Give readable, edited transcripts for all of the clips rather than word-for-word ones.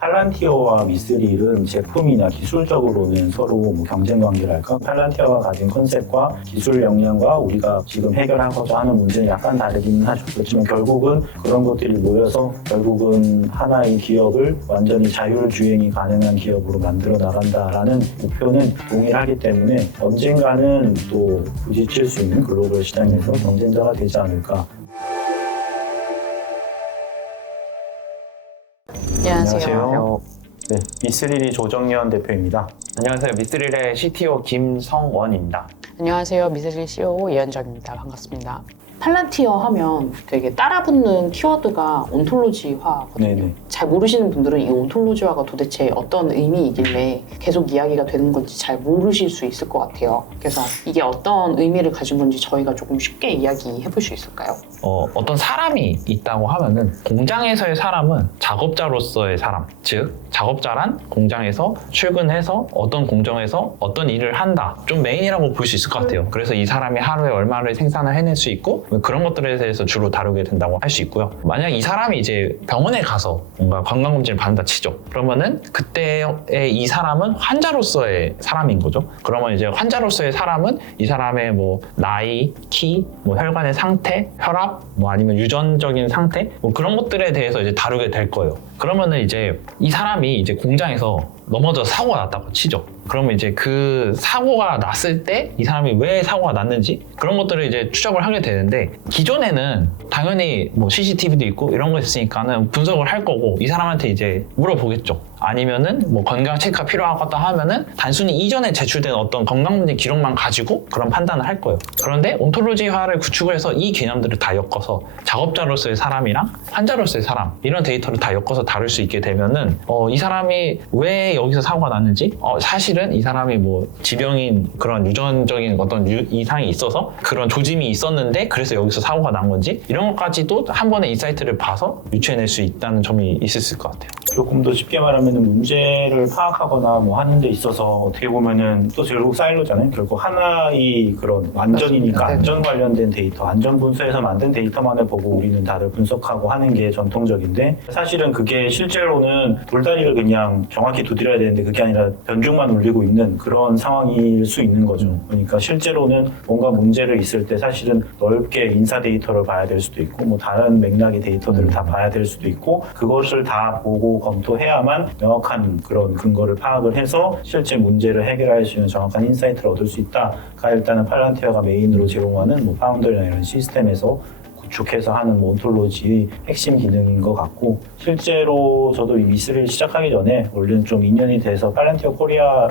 팔란티어와 미스릴은 제품이나 기술적으로는 서로 뭐 경쟁 관계랄까? 팔란티어가 가진 컨셉과 기술 역량과 우리가 지금 해결하고자 하는 문제는 약간 다르긴 하죠. 그렇지만 결국은 그런 것들이 모여서 결국은 하나의 기업을 완전히 자율주행이 가능한 기업으로 만들어 나간다라는 목표는 동일하기 때문에 언젠가는 또 부딪힐 수 있는 글로벌 시장에서 경쟁자가 되지 않을까. 안녕하세요. 네, 미스릴이 조정현 대표입니다. 안녕하세요. 미스릴의 CTO 김성원입니다. 안녕하세요. 미스릴 CEO 이현정입니다. 반갑습니다. 팔란티어 하면 되게 따라붙는 키워드가 온톨로지화거든요. 네네. 잘 모르시는 분들은 이 온톨로지화가 도대체 어떤 의미이길래 계속 이야기가 되는 건지 잘 모르실 수 있을 것 같아요. 그래서 이게 어떤 의미를 가진 건지 저희가 조금 쉽게 이야기해 볼 수 있을까요? 어떤 사람이 있다고 하면은 공장에서의 사람은 작업자로서의 사람, 즉 작업자란 공장에서 출근해서 어떤 공정에서 어떤 일을 한다. 좀 메인이라고 볼 수 있을 것 같아요. 그래서 이 사람이 하루에 얼마를 생산을 해낼 수 있고 그런 것들에 대해서 주로 다루게 된다고 할 수 있고요. 만약 이 사람이 이제 병원에 가서 뭔가 건강검진을 받는다 치죠. 그러면은 그때의 이 사람은 환자로서의 사람인 거죠. 그러면 이제 환자로서의 사람은 이 사람의 뭐 나이, 키, 뭐 혈관의 상태, 혈압, 뭐 아니면 유전적인 상태, 뭐 그런 것들에 대해서 이제 다루게 될 거예요. 그러면은 이제 이 사람이 이제 공장에서 넘어져 사고가 났다고 치죠. 그러면 이제 그 사고가 났을 때 이 사람이 왜 사고가 났는지 그런 것들을 이제 추적을 하게 되는데, 기존에는 당연히 뭐 CCTV도 있고 이런 거 있으니까는 분석을 할 거고 이 사람한테 이제 물어보겠죠. 아니면은 뭐 건강 체크가 필요하겠다 하면은 단순히 이전에 제출된 어떤 건강문제 기록만 가지고 그런 판단을 할 거예요. 그런데 온톨로지화를 구축을 해서 이 개념들을 다 엮어서 작업자로서의 사람이랑 환자로서의 사람, 이런 데이터를 다 엮어서 다룰 수 있게 되면은 이 사람이 왜 여기서 사고가 났는지, 사실은 이 사람이 뭐 지병인 그런 유전적인 어떤 이상이 있어서 그런 조짐이 있었는데 그래서 여기서 사고가 난 건지, 이런 것까지도 한 번의 인사이트를 봐서 유추해낼 수 있다는 점이 있을 것 같아요. 조금 더 쉽게 말하면 문제를 파악하거나 뭐 하는 데 있어서 어떻게 보면은 또 결국 사일로잖아요. 결국 하나의 그런 안전이니까 안전 관련된 데이터, 안전 분수에서 만든 데이터만을 보고 우리는 다들 분석하고 하는 게 전통적인데, 사실은 그게 실제로는 돌다리를 그냥 정확히 두드려야 되는데 그게 아니라 변죽만 울리고 있는 그런 상황일 수 있는 거죠. 그러니까 실제로는 뭔가 문제를 있을 때 사실은 넓게 인사 데이터를 봐야 될 수도 있고 뭐 다른 맥락의 데이터들을 다 봐야 될 수도 있고, 그것을 다 보고 검토해야만 명확한 그런 근거를 파악을 해서 실제 문제를 해결할 수 있는 정확한 인사이트를 얻을 수 있다가 일단은 팔란티어가 메인으로 제공하는 뭐 파운더나 이런 시스템에서 구축해서 하는 뭐 온톨로지의 핵심 기능인 것 같고, 실제로 저도 이 미스를 시작하기 전에 원래는 좀 인연이 돼서 팔란티어 코리아의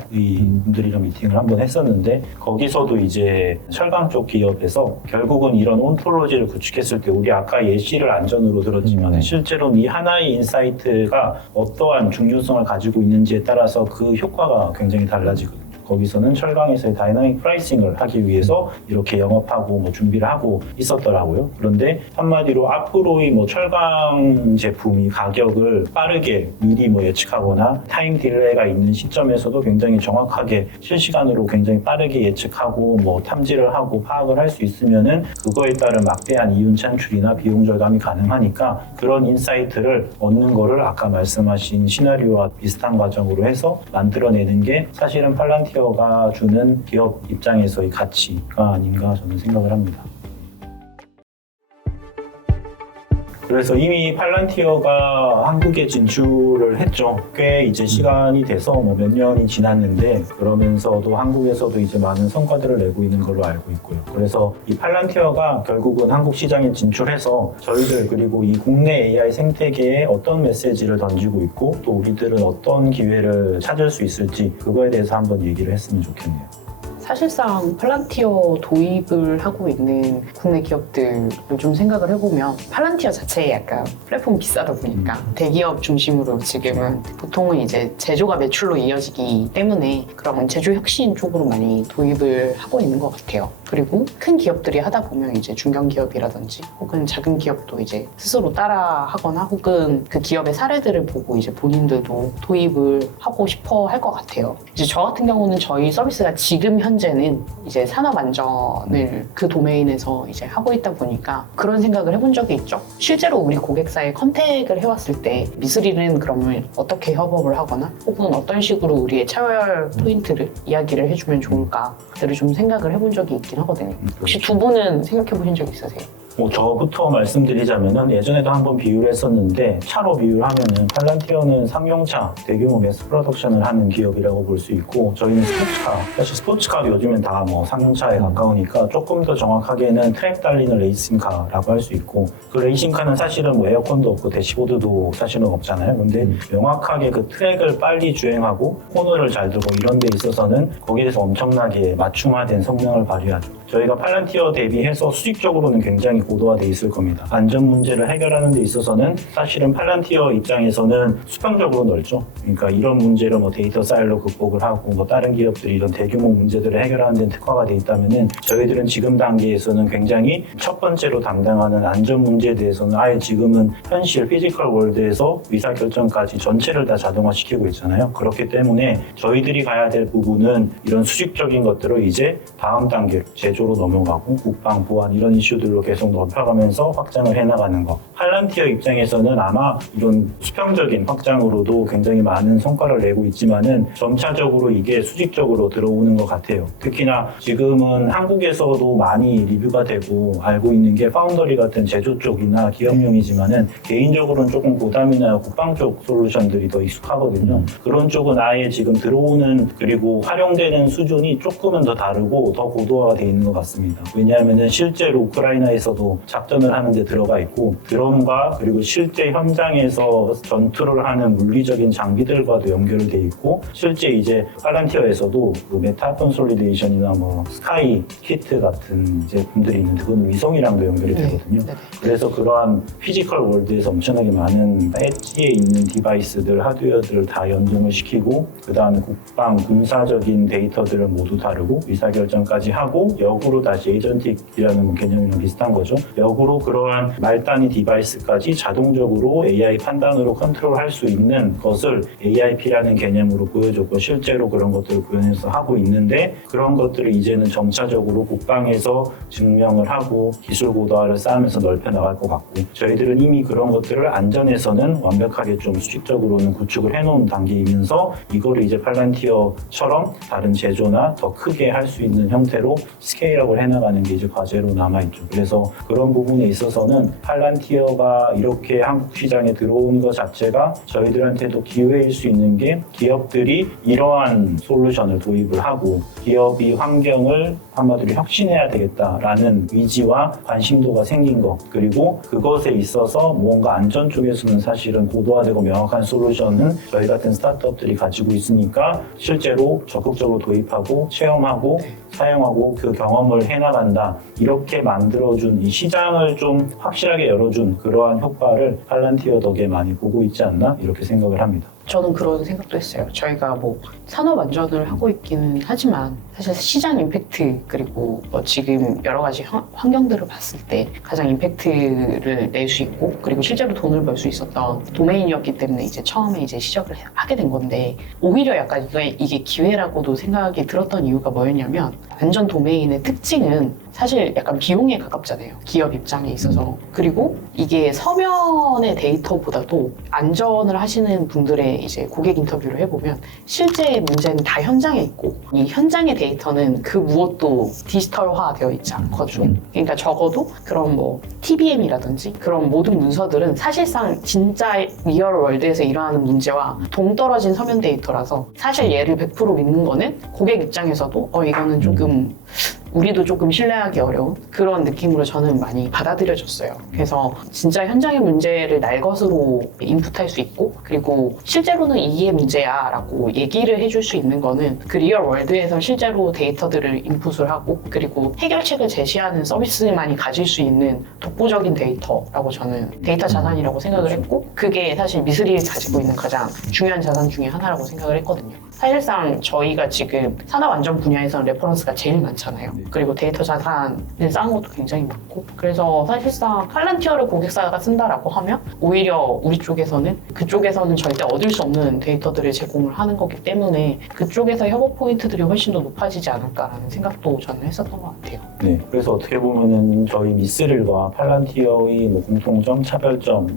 분들이랑 미팅을 한번 했었는데, 거기서도 이제 철강 쪽 기업에서 결국은 이런 온톨로지를 구축했을 때 우리 아까 예시를 안전으로 들었지만 실제로는 이 하나의 인사이트가 어떠한 중요성을 가지고 있는지에 따라서 그 효과가 굉장히 달라지거든요. 거기서는 철강에서의 다이나믹 프라이싱을 하기 위해서 이렇게 영업하고 뭐 준비를 하고 있었더라고요. 그런데 한마디로 앞으로의 뭐 철강 제품이 가격을 빠르게 미리 뭐 예측하거나 타임 딜레이가 있는 시점에서도 굉장히 정확하게 실시간으로 굉장히 빠르게 예측하고 뭐 탐지를 하고 파악을 할 수 있으면은 그거에 따른 막대한 이윤 창출이나 비용 절감이 가능하니까, 그런 인사이트를 얻는 거를 아까 말씀하신 시나리오와 비슷한 과정으로 해서 만들어내는 게 사실은 팔란티어가 주는 기업 입장에서의 가치가 아닌가 저는 생각을 합니다. 그래서 이미 팔란티어가 한국에 진출을 했죠. 꽤 이제 시간이 돼서 뭐 몇 년이 지났는데, 그러면서도 한국에서도 이제 많은 성과들을 내고 있는 걸로 알고 있고요. 그래서 이 팔란티어가 결국은 한국 시장에 진출해서 저희들 그리고 이 국내 AI 생태계에 어떤 메시지를 던지고 있고 또 우리들은 어떤 기회를 찾을 수 있을지, 그거에 대해서 한번 얘기를 했으면 좋겠네요. 사실상 팔란티어 도입을 하고 있는 국내 기업들을 좀 생각을 해보면 팔란티어 자체에 약간 플랫폼이 비싸다 보니까 대기업 중심으로 지금은 보통은 이제 제조가 매출로 이어지기 때문에 그런 제조 혁신 쪽으로 많이 도입을 하고 있는 것 같아요. 그리고 큰 기업들이 하다 보면 이제 중견 기업이라든지 혹은 작은 기업도 이제 스스로 따라 하거나 혹은 그 기업의 사례들을 보고 이제 본인들도 도입을 하고 싶어 할 것 같아요. 이제 저 같은 경우는 저희 서비스가 지금 현재 현재는 이제 산업 안전을 그 도메인에서 이제 하고 있다 보니까 그런 생각을 해본 적이 있죠. 실제로 우리 고객사에 컨택을 해왔을 때 미스릴은 그러면 어떻게 협업을 하거나 혹은 어떤 식으로 우리의 차별 포인트를 이야기를 해주면 좋을까들을 좀 생각을 해본 적이 있긴 하거든요. 혹시 두 분은 생각해 보신 적 있으세요? 뭐 저부터 말씀드리자면은 예전에도 한번 비유를 했었는데 차로 비유를 하면은 팔란티어는 상용차 대규모 매스 프로덕션을 하는 기업이라고 볼 수 있고 저희는 스포츠카, 사실 스포츠카도 요즘엔 다 뭐 상용차에 가까우니까 조금 더 정확하게는 트랙 달리는 레이싱카라고 할 수 있고 그 레이싱카는 사실은 뭐 에어컨도 없고 대시보드도 사실은 없잖아요. 근데 명확하게 그 트랙을 빨리 주행하고 코너를 잘 들고 이런 데 있어서는 거기에서 엄청나게 맞춤화된 성능을 발휘하죠. 저희가 팔란티어 대비해서 수직적으로는 굉장히 고도화돼 있을 겁니다. 안전 문제를 해결하는 데 있어서는 사실은 팔란티어 입장에서는 수평적으로 넓죠. 그러니까 이런 문제를 뭐 데이터 사일로 극복을 하고 뭐 다른 기업들이 이런 대규모 문제들을 해결하는 데는 특화가 돼 있다면은 저희들은 지금 단계에서는 굉장히 첫 번째로 담당하는 안전 문제에 대해서는 아예 지금은 현실 피지컬 월드에서 의사결정까지 전체를 다 자동화시키고 있잖아요. 그렇기 때문에 저희들이 가야 될 부분은 이런 수직적인 것들을 이제 다음 단계로 제조로 넘어가고 국방, 보안 이런 이슈들로 계속 넓혀가면서 확장을 해나가는 거. 팔란티어 입장에서는 아마 이런 수평적인 확장으로도 굉장히 많은 성과를 내고 있지만은 점차적으로 이게 수직적으로 들어오는 것 같아요. 특히나 지금은 한국에서도 많이 리뷰가 되고 알고 있는 게 파운더리 같은 제조 쪽이나 기업용이지만은 개인적으로는 조금 고담이나 국방 쪽 솔루션들이 더 익숙하거든요. 그런 쪽은 아예 지금 들어오는 그리고 활용되는 수준이 조금은 더 다르고 더 고도화가 돼 있는 것 같습니다. 왜냐하면은 실제로 우크라이나에서도 작전을 하는데 들어가 있고 드론과 그리고 실제 현장에서 전투를 하는 물리적인 장비들과도 연결돼 있고 실제 이제 팔란티어에서도 그 메타 컨솔리데이션이나 뭐 스카이 키트 같은 제품들이 있는데 그건 위성이랑도 연결이 되거든요. 그래서 그러한 피지컬 월드에서 엄청나게 많은 엣지에 있는 디바이스들, 하드웨어들을 다 연동을 시키고 그 다음에 국방, 군사적인 데이터들을 모두 다루고 의사결정까지 하고 역으로 다시 에이전틱이라는 개념이랑 비슷한 거죠. 역으로 그러한 말단위 디바이스까지 자동적으로 AI 판단으로 컨트롤할 수 있는 것을 AIP라는 개념으로 보여줬고 실제로 그런 것들을 구현해서 하고 있는데 그런 것들을 이제는 점차적으로 국방에서 증명을 하고 기술 고도화를 쌓으면서 넓혀 나갈 것 같고 저희들은 이미 그런 것들을 안전에서는 완벽하게 좀 수직적으로는 구축을 해놓은 단계이면서 이거를 이제 팔란티어처럼 다른 제조나 더 크게 할 수 있는 형태로 스케일업을 해나가는 게 이제 과제로 남아있죠. 그래서 그런 부분에 있어서는 팔란티어가 이렇게 한국 시장에 들어오는 것 자체가 저희들한테도 기회일 수 있는 게 기업들이 이러한 솔루션을 도입을 하고 기업이 환경을 한마디로 혁신해야 되겠다라는 의지와 관심도가 생긴 것 그리고 그것에 있어서 뭔가 안전 쪽에서는 사실은 고도화되고 명확한 솔루션은 저희 같은 스타트업들이 가지고 있으니까 실제로 적극적으로 도입하고 체험하고 사용하고 그 경험을 해나간다 이렇게 만들어준 이 시장을 좀 확실하게 열어준 그러한 효과를 팔란티어 덕에 많이 보고 있지 않나 이렇게 생각을 합니다. 저는 그런 생각도 했어요. 저희가 뭐 산업 안전을 하고 있기는 하지만 사실 시장 임팩트 그리고 뭐 지금 여러 가지 환경들을 봤을 때 가장 임팩트를 낼 수 있고 그리고 실제로 돈을 벌 수 있었던 도메인이었기 때문에 이제 처음에 이제 시작을 하게 된 건데 오히려 약간 이게 기회라고도 생각이 들었던 이유가 뭐였냐면 안전 도메인의 특징은 사실 약간 비용에 가깝잖아요. 기업 입장에 있어서. 그리고 이게 서면의 데이터보다도 안전을 하시는 분들의 이제 고객 인터뷰를 해보면 실제 문제는 다 현장에 있고 이 현장의 데이터는 그 무엇도 디지털화 되어 있지 않거든요. 그러니까 적어도 그런 뭐 TBM이라든지 그런 모든 문서들은 사실상 진짜 리얼 월드에서 일어나는 문제와 동떨어진 서면 데이터라서 사실 얘를 100% 믿는 거는 고객 입장에서도 이거는 조금 우리도 조금 신뢰하기 어려운 그런 느낌으로 저는 많이 받아들여졌어요. 그래서 진짜 현장의 문제를 날 것으로 인풋할 수 있고 그리고 실제로는 이게 문제야 라고 얘기를 해줄 수 있는 거는 그 리얼 월드에서 실제로 데이터들을 인풋을 하고 그리고 해결책을 제시하는 서비스만이 가질 수 있는 독보적인 데이터라고 저는 데이터 자산이라고 생각을 했고 그게 사실 미스릴이 가지고 있는 가장 중요한 자산 중에 하나라고 생각을 했거든요. 사실상 저희가 지금 산업안전 분야에서는 레퍼런스가 제일 많잖아요. 그리고 데이터 자산을 쌓은 것도 굉장히 많고 그래서 사실상 팔란티어를 고객사가 쓴다라고 하면 오히려 우리 쪽에서는 그쪽에서는 절대 얻을 수 없는 데이터들을 제공을 하는 거기 때문에 그쪽에서 협업 포인트들이 훨씬 더 높아지지 않을까라는 생각도 저는 했었던 것 같아요. 네, 그래서 어떻게 보면은 저희 미스릴과 팔란티어의 뭐 공통점, 차별점,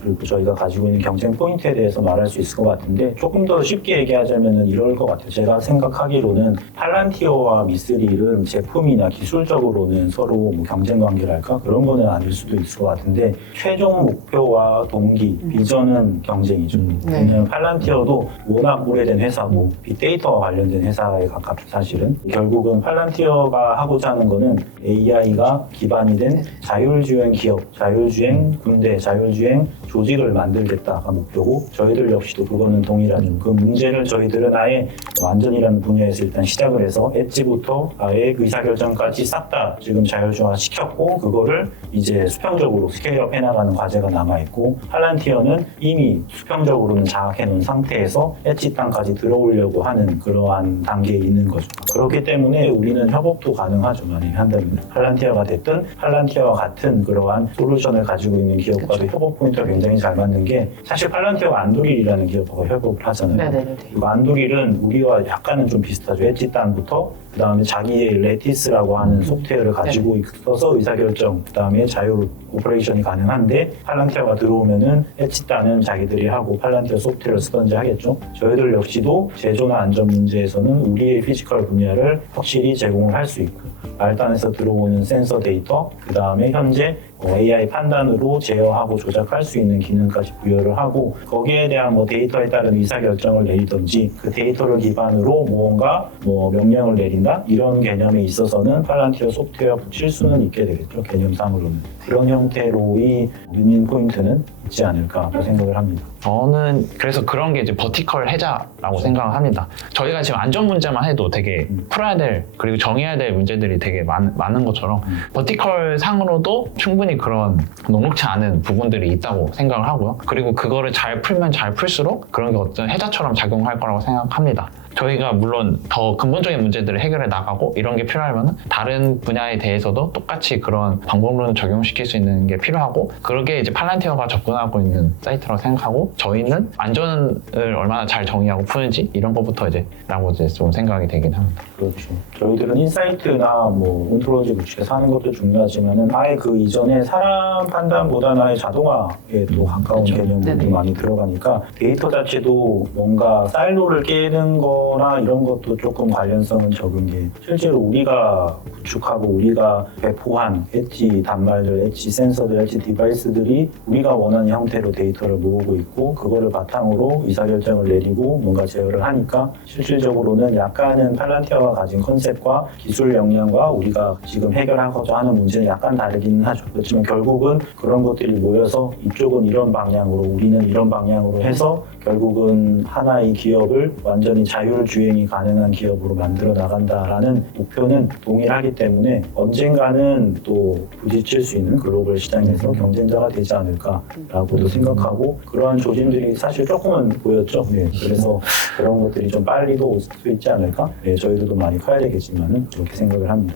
그리고 저희가 가지고 있는 경쟁 포인트에 대해서 말할 수 있을 것 같은데 조금 더 쉽게 얘기하자면은 이럴 것 같아요. 제가 생각하기로는 팔란티어와 미스릴은 제품이나 기술적으로는 서로 뭐 경쟁 관계랄까 그런 거는 아닐 수도 있을 것 같은데 최종 목표와 동기, 비전은 경쟁이죠. 네. 왜냐하면 팔란티어도 워낙 오래된 회사고 빅데이터와 관련된 회사에 가깝죠. 사실은 결국은 팔란티어가 하고자 하는 거는 AI가 기반이 된 자율주행 기업, 자율주행 군대, 자율주행 조직을 만들겠다가 목표고 저희들 역시도 그거는 동일하죠. 그 문제를 저희들은 아예 안전이라는 분야에서 일단 시작을 해서 엣지부터 아예 의사결정까지 싹 다 지금 자율주화 시켰고 그거를 이제 수평적으로 스케일업 해나가는 과제가 남아있고 팔란티어는 이미 수평적으로는 장악해 놓은 상태에서 엣지 땅까지 들어오려고 하는 그러한 단계에 있는 거죠. 그렇기 때문에 우리는 협업도 가능하죠. 만약에 한다면 팔란티어가 됐든 팔란티어와 같은 그러한 솔루션을 가지고 있는 기업과도 협업 포인트가 굉장히 잘 맞는 게 사실 팔란티어가 안도릴이라는 기업하고 협업을 하잖아요. 네네네. 그리고 안도릴은 우리와 약간은 좀 비슷하죠. 엣지 땅부터 그 다음에 자기의 레티스라고 하는 소프트웨어를 가지고 있어서 의사결정, 그 다음에 자율 오퍼레이션이 가능한데 팔란티어가 들어오면은 엣지 땅은 자기들이 하고 팔란티어 소프트웨어를 쓰던지 하겠죠. 저희들 역시도 제조나 안전 문제에서는 우리의 피지컬 분야를 확실히 제공을 할 수 있고 말단에서 들어오는 센서 데이터, 그 다음에 현재 AI 판단으로 제어하고 조작할 수 있는 기능까지 부여를 하고 거기에 대한 데이터에 따른 의사결정을 내리든지 그 데이터를 기반으로 무언가 명령을 내린다 이런 개념에 있어서는 팔란티어 소프트웨어 붙일 수는 있게 되겠죠. 개념상으로는 그런 형태로의 유닛 포인트는 있지 않을까 생각을 합니다. 저는 그래서 그런 게 이제 버티컬 해자라고 생각을 합니다. 저희가 지금 안전 문제만 해도 되게 풀어야 될 그리고 정해야 될 문제들이 되게 많은 것처럼 버티컬 상으로도 충분히 그런 녹록치 않은 부분들이 있다고 생각을 하고요. 그리고 그거를 잘 풀면 잘 풀수록 그런 게 어떤 해자처럼 작용할 거라고 생각합니다. 저희가 물론 더 근본적인 문제들을 해결해 나가고 이런 게 필요하면 다른 분야에 대해서도 똑같이 그런 방법론을 적용시킬 수 있는 게 필요하고 그러게 이제 팔란티어가 접근하고 있는 사이트라고 생각하고 저희는 안전을 얼마나 잘 정의하고 푸는지 이런 것부터 라고 좀 생각이 되긴 합니다. 그렇죠. 저희들은 인사이트나 온토로지 구축에서 하는 것도 중요하지만은 아예 그 이전에 사람 판단보다는 아예 자동화에 또 가까운 그렇죠. 개념들이 네네. 많이 들어가니까 데이터 자체도 뭔가 사일로를 깨는 거나 이런 것도 조금 관련성은 적은 게 실제로 우리가 구축하고 우리가 배포한 엣지 단말들, 엣지 센서들, 엣지 디바이스들이 우리가 원하는 형태로 데이터를 모으고 있고 그거를 바탕으로 의사결정을 내리고 뭔가 제어를 하니까 실질적으로는 약간은 팔란티어가 가진 컨셉과 기술 역량과 우리가 지금 해결하고자 하는 문제는 약간 다르기는 하죠. 그렇지만 결국은 그런 것들이 모여서 이쪽은 이런 방향으로 우리는 이런 방향으로 해서 결국은 하나의 기업을 완전히 자율주행이 가능한 기업으로 만들어 나간다라는 목표는 동일하기 때문에 언젠가는 또 부딪힐 수 있는 글로벌 시장에서 경쟁자가 되지 않을까라고도 생각하고 그러한 조짐들이 사실 조금은 보였죠. 네, 그래서 그런 것들이 좀 빨리도 올 수 있지 않을까? 네, 저희들도 많이 커야 되겠지만은 그렇게 생각을 합니다.